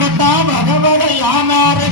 பகவடையானாரே